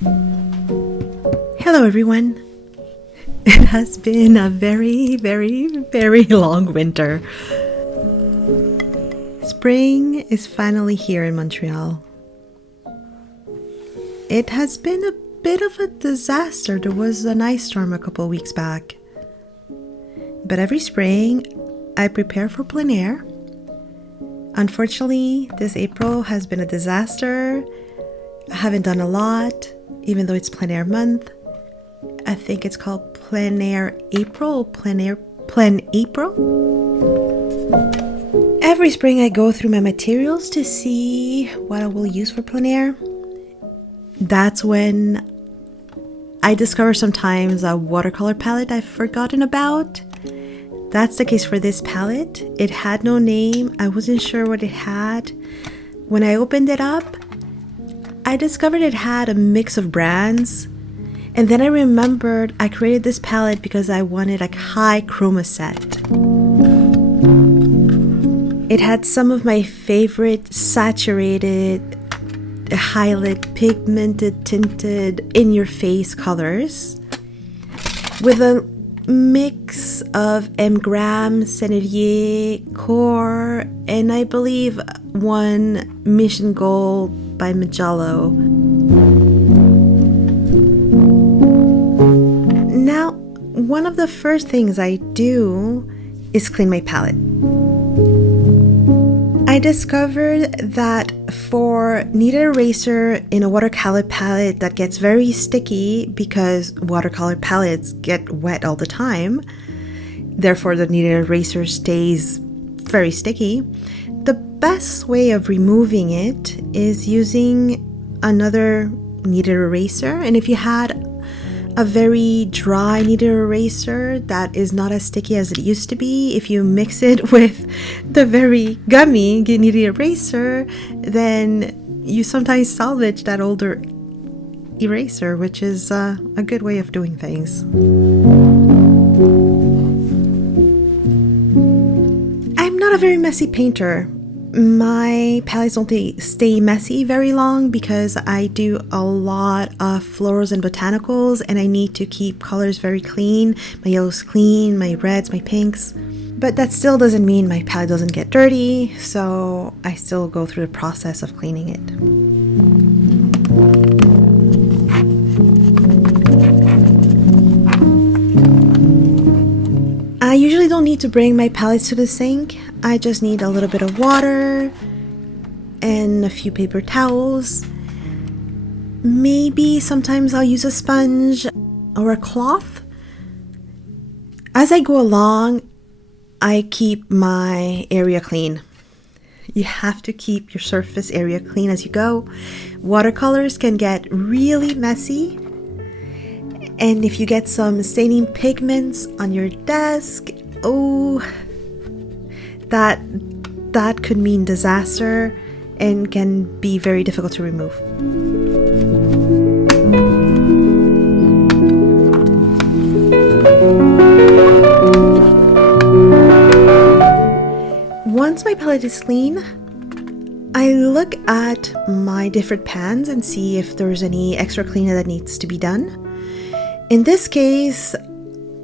Hello everyone. It has been a very, very, very long winter. Spring is finally here in Montreal. It has been a bit of a disaster. There was an ice storm a couple of weeks back. But every spring, I prepare for plein air. Unfortunately, this April has been a disaster. I haven't done a lot, even though it's plein air month. I think it's called Plein Air April, Plein April. Every spring I go through my materials to see what I will use for plein air. That's when I discover sometimes a watercolor palette I've forgotten about. That's the case for this palette. It had no name. I wasn't sure what it had. When I opened it up, I discovered it had a mix of brands. And then I remembered I created this palette because I wanted a high chroma set. It had some of my favorite saturated, highlight, pigmented, tinted, in-your-face colors with a mix of M-Gram, Sennelier, Core, and I believe one Mission Gold by Magello. Now, one of the first things I do is clean my palette. I discovered that for kneaded eraser in a watercolor palette that gets very sticky because watercolor palettes get wet all the time, therefore the kneaded eraser stays very sticky, the best way of removing it is using another kneaded eraser. And if you had a very dry kneaded eraser that is not as sticky as it used to be, if you mix it with the very gummy kneaded eraser, then you sometimes salvage that older eraser, which is a good way of doing things. I'm not a very messy painter. My palettes don't stay messy very long because I do a lot of florals and botanicals, and I need to keep colors very clean. My yellows clean, my reds, my pinks. But that still doesn't mean my palette doesn't get dirty, so I still go through the process of cleaning it. I usually don't need to bring my palettes to the sink. I just need a little bit of water and a few paper towels. Maybe sometimes I'll use a sponge or a cloth. As I go along, I keep my area clean. You have to keep your surface area clean as you go. Watercolors can get really messy. And if you get some staining pigments on your desk, that could mean disaster and can be very difficult to remove. Once my palette is clean, I look at my different pans and see if there's any extra cleaning that needs to be done. In this case,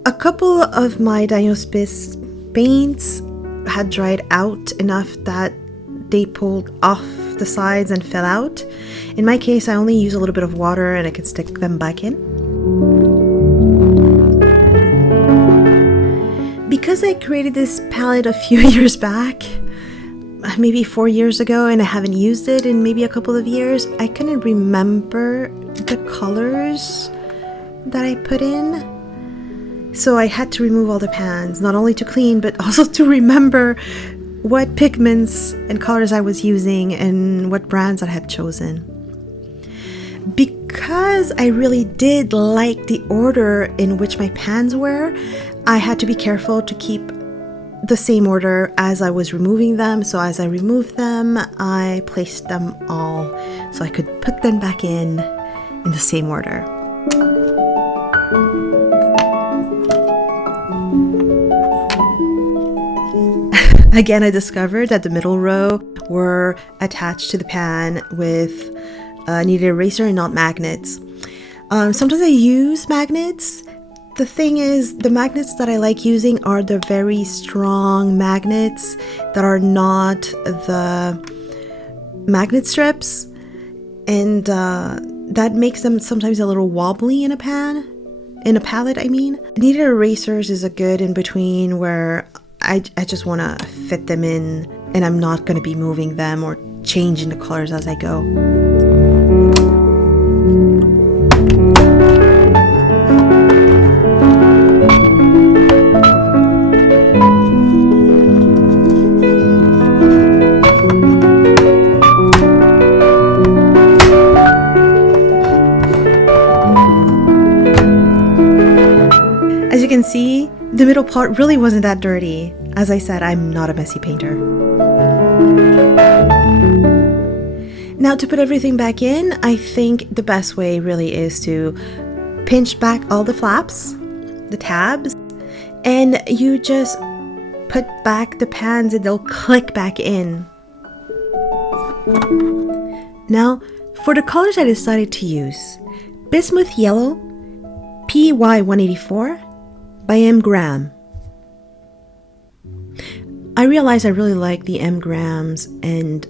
a couple of my Diospis paints had dried out enough that they pulled off the sides and fell out. In my case, I only use a little bit of water and I can stick them back in. Because I created this palette a few years back, maybe 4 years ago, and I haven't used it in maybe a couple of years, I couldn't remember the colors that I put in. So I had to remove all the pans, not only to clean, but also to remember what pigments and colors I was using and what brands I had chosen. Because I really did like the order in which my pans were, I had to be careful to keep the same order as I was removing them. So as I removed them, I placed them all so I could put them back in the same order. Again, I discovered that the middle row were attached to the pan with a kneaded eraser and not magnets. Sometimes I use magnets. The thing is, the magnets that I like using are the very strong magnets that are not the magnet strips, and that makes them sometimes a little wobbly in a palette, I mean. Kneaded erasers is a good in between where I just want to fit them in and I'm not going to be moving them or changing the colors as I go. As you can see, the middle part really wasn't that dirty. As I said, I'm not a messy painter. Now to put everything back in, I think the best way really is to pinch back all the flaps, the tabs, and you just put back the pans and they'll click back in. Now, for the colors I decided to use, Bismuth Yellow, PY184 by M. Graham. I realized I really like the M. Grahams and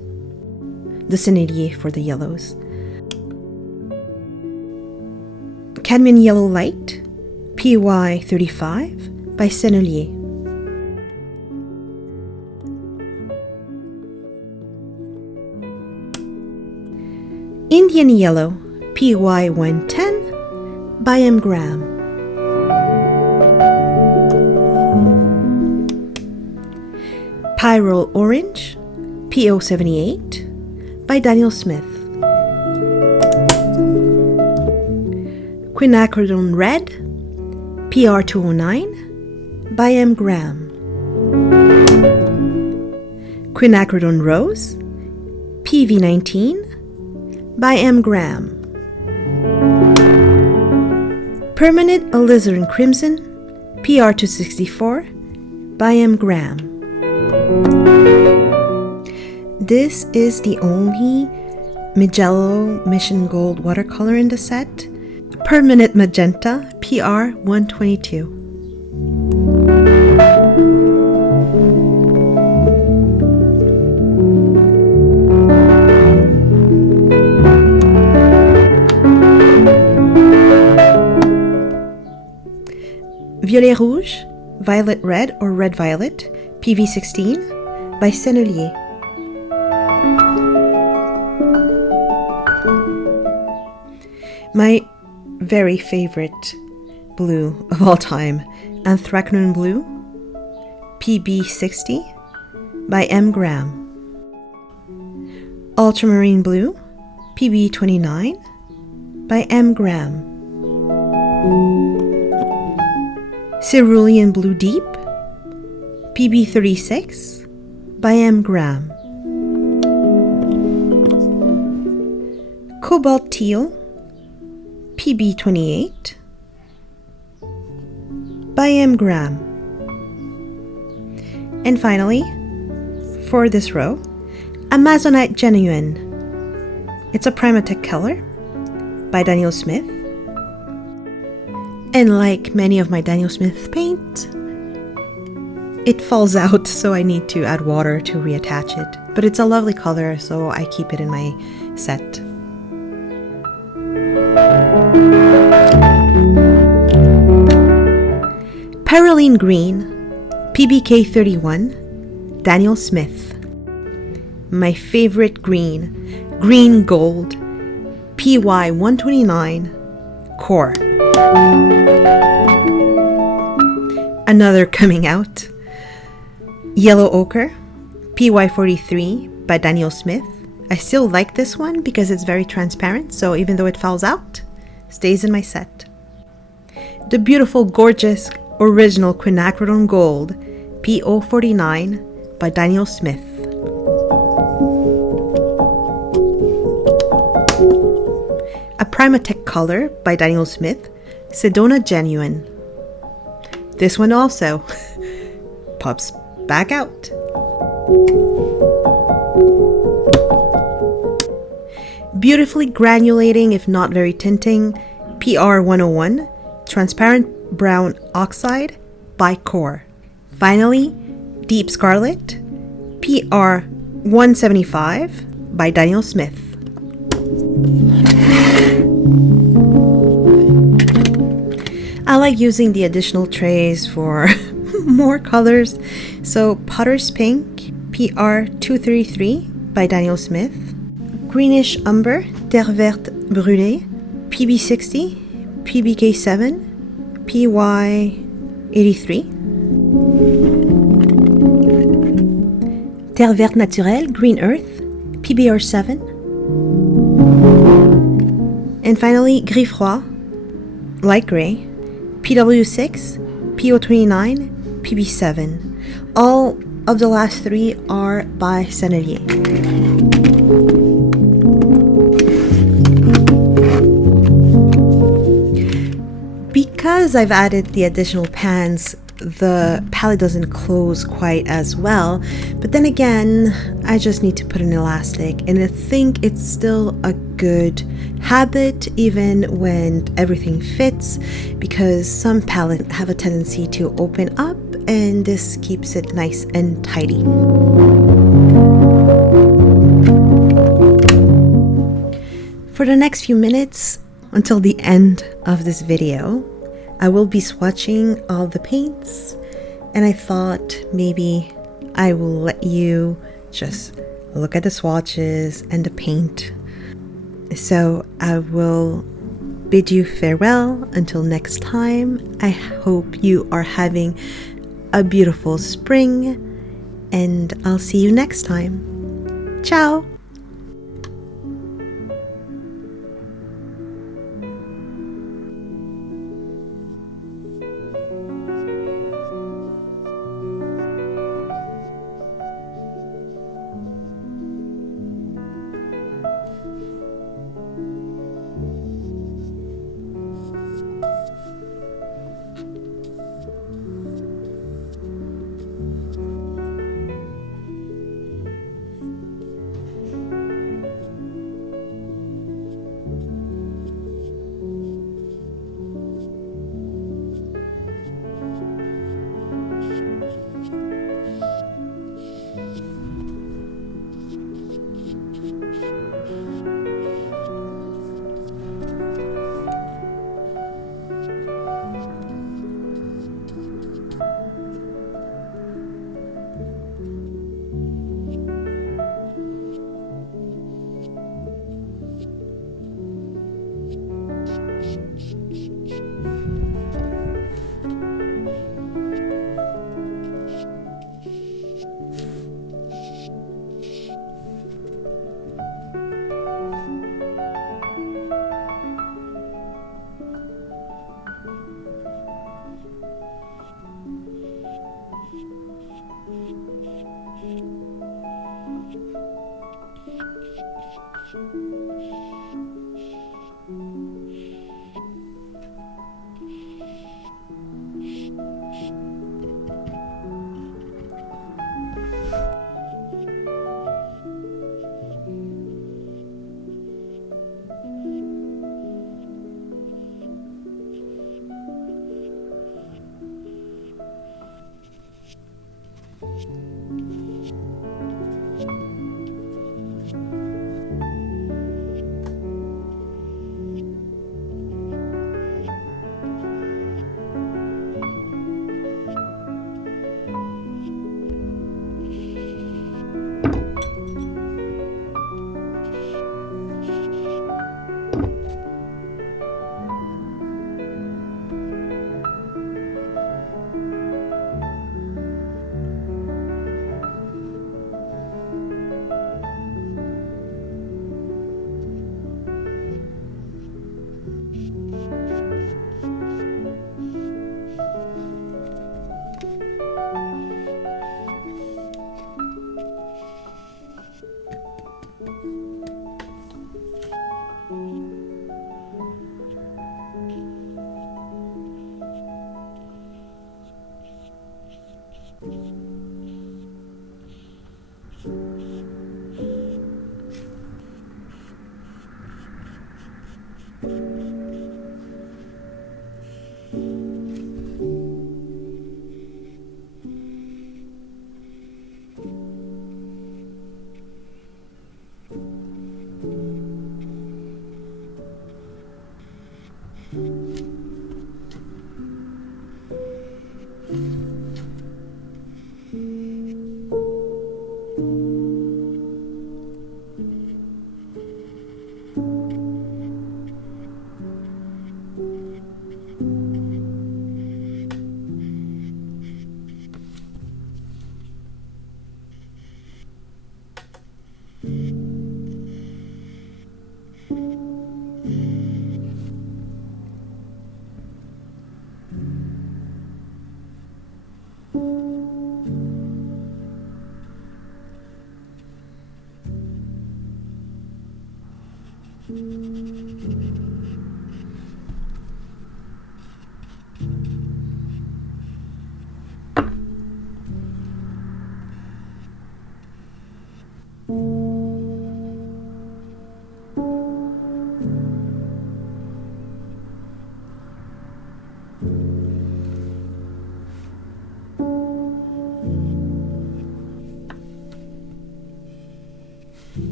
the Sennelier for the yellows. Cadmium Yellow Light, PY35 by Sennelier. Indian Yellow, PY110 by M. Graham. Pyrrol Orange, PO78 by Daniel Smith. Quinacridone Red, PR209 by M. Graham. Quinacridone Rose, PV19 by M. Graham. Permanent Alizarin Crimson, PR264 by M. Graham. This is the only Mijello Mission Gold watercolor in the set. Permanent Magenta, PR122. Violet Rouge, Violet Red or Red Violet, PV16 by Sennelier. My very favorite blue of all time, Anthracnone Blue, PB60 by M. Graham. Ultramarine Blue, PB29 by M. Graham. Cerulean Blue Deep, PB36 by M. Graham. Cobalt Teal, PB28 by M. Graham. And finally, for this row, Amazonite Genuine. It's a Primatech color by Daniel Smith. And like many of my Daniel Smith paint, it falls out, so I need to add water to reattach it. But it's a lovely color, so I keep it in my set. Pyrroline Green, PBK31, Daniel Smith. My favorite green, Green Gold, PY129, Core. Another coming out. Yellow Ochre, PY43 by Daniel Smith. I still like this one because it's very transparent, so even though it falls out, stays in my set. The beautiful, gorgeous, original Quinacridone Gold, PO49 by Daniel Smith. A Primatech color by Daniel Smith, Sedona Genuine. This one also pops back out. Beautifully granulating, if not very tinting, PR 101 Transparent Brown Oxide by Core. Finally, Deep Scarlet PR 175 by Daniel Smith. I like using the additional trays for more colors. So Potter's Pink PR 233 by Daniel Smith, Greenish Umber Terre Verte Brûlée PB60, PBK7, PY83, Terre Verte Naturelle Green Earth PBR7, and finally Gris Froid Light Gray PW6, PO29, PB7. All of the last three are by Sennelier. Because I've added the additional pans, the palette doesn't close quite as well, but then again, I just need to put an elastic, and I think it's still a good habit even when everything fits, because some palettes have a tendency to open up, and this keeps it nice and tidy. For the next few minutes, until the end of this video, I will be swatching all the paints, and I thought maybe I will let you just look at the swatches and the paint. So I will bid you farewell until next time. I hope you are having a beautiful spring, and I'll see you next time. Ciao!